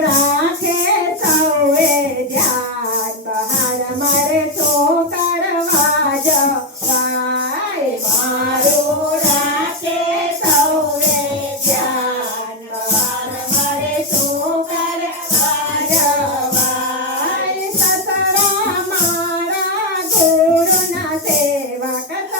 રાખે સૌએ ધ્યાન બહાર મારે તો సేవక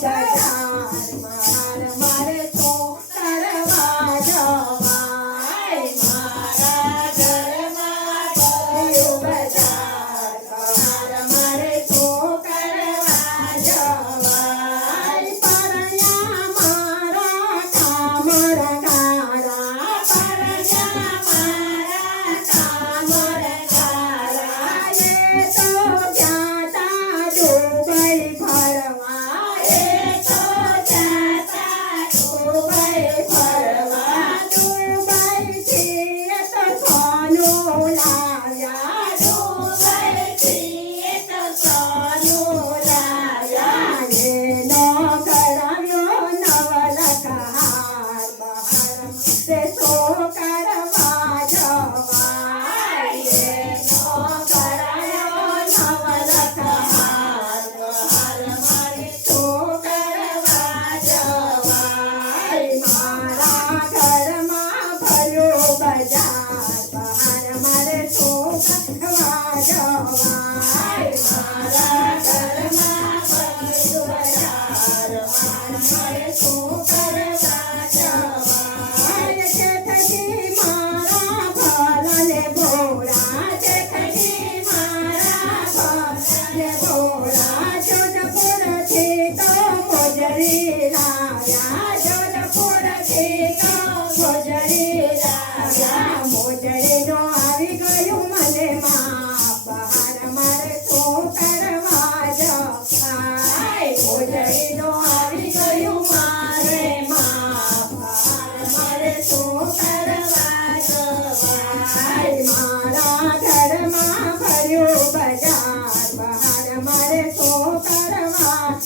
Bye.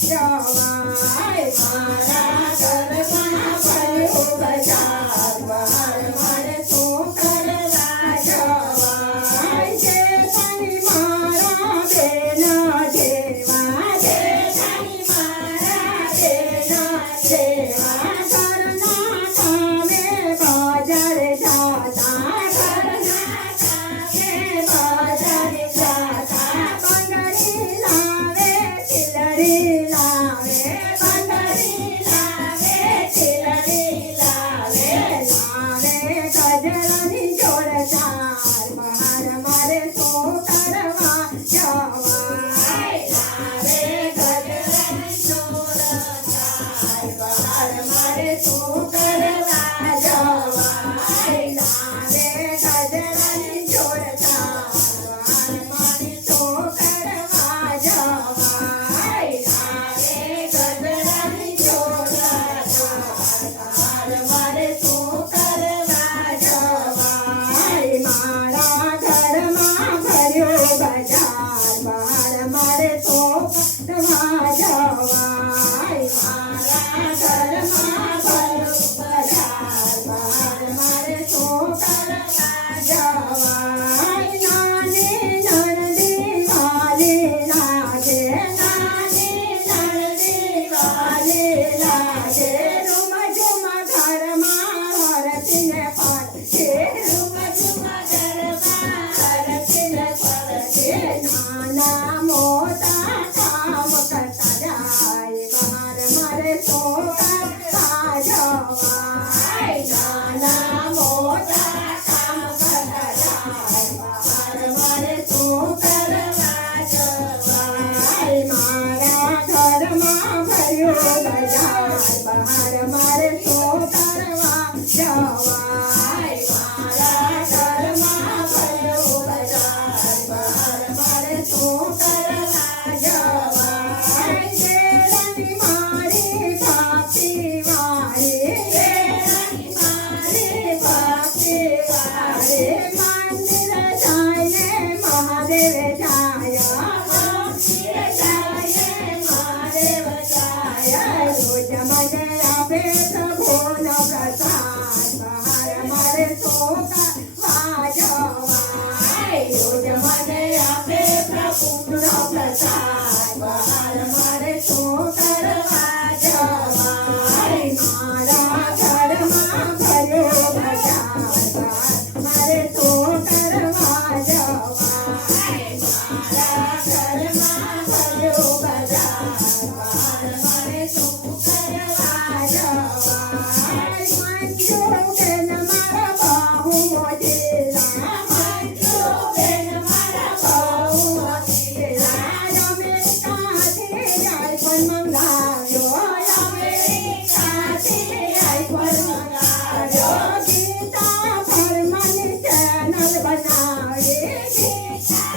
笑吧，来吧。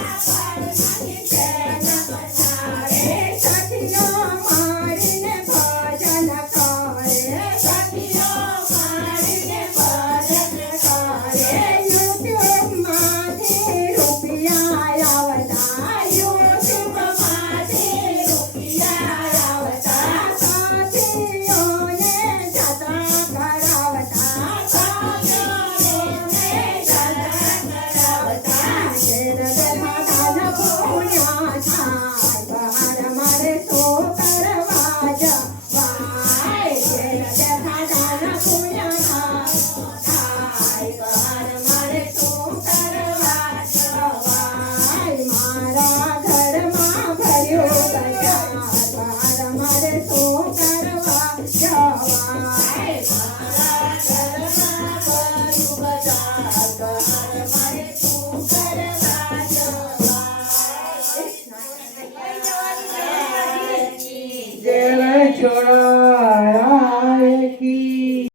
Bye.